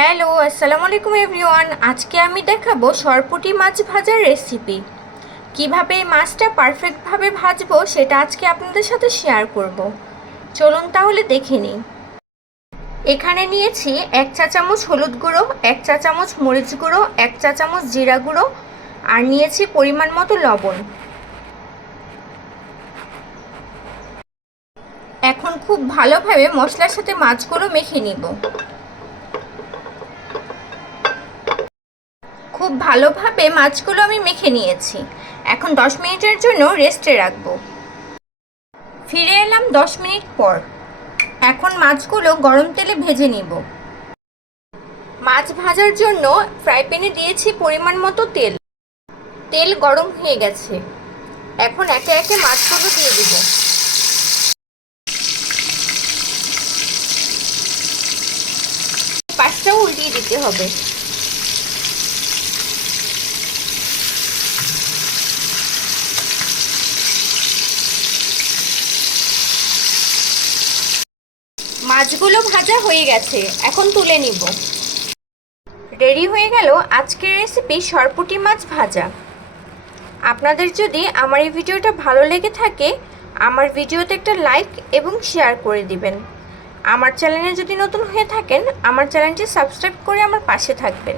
Hello, আসসালামু আলাইকুম everyone. আজকে আমি দেখাবো সরপুঁটি মাছ ভাজার রেসিপি। কিভাবে এই মাছটা পারফেক্টভাবে ভাজবো সেটা আজকে আপনাদের সাথে শেয়ার করব। চলুন তাহলে দেখে নিই। এখানে নিয়েছি 1 চা চামচ হলুদ গুঁড়ো, 1 চা চামচ মরিচ গুঁড়ো, 1 চা চামচ জিরা গুঁড়ো আর নিয়েছি পরিমাণ মতো লবণ। এখন খুব ভালোভাবে মশলার সাথে মাছগুলো মেখে নিব। খুব ভালোভাবে মাছগুলো আমি মেখে নিয়েছি। এখন 10 মিনিটের জন্য রেস্টে রাখবো। ফিরে এলাম 10 মিনিট পর। এখন মাছগুলো গরম তেলে ভেজে নিব। মাছ ভাজার জন্য ফ্রাই প্যানে দিয়েছি পরিমাণ মতো তেল। তেল গরম হয়ে গেছে। এখন একে একে মাছগুলো দিয়ে দিব। পাশটাও উল্টিয়ে দিতে হবে। মাছগুলো ভাজা হয়ে গেছে, এখন তুলে নিব। রেডি হয়ে গেল আজকের রেসিপি সরপুঁটি মাছ ভাজা। আপনাদের যদি আমার এই ভিডিওটা ভালো লেগে থাকে, আমার ভিডিওতে একটা লাইক এবং শেয়ার করে দিবেন। আমার চ্যানেলে যদি নতুন হয়ে থাকেন, আমার চ্যানেলটি সাবস্ক্রাইব করে আমার পাশে থাকবেন।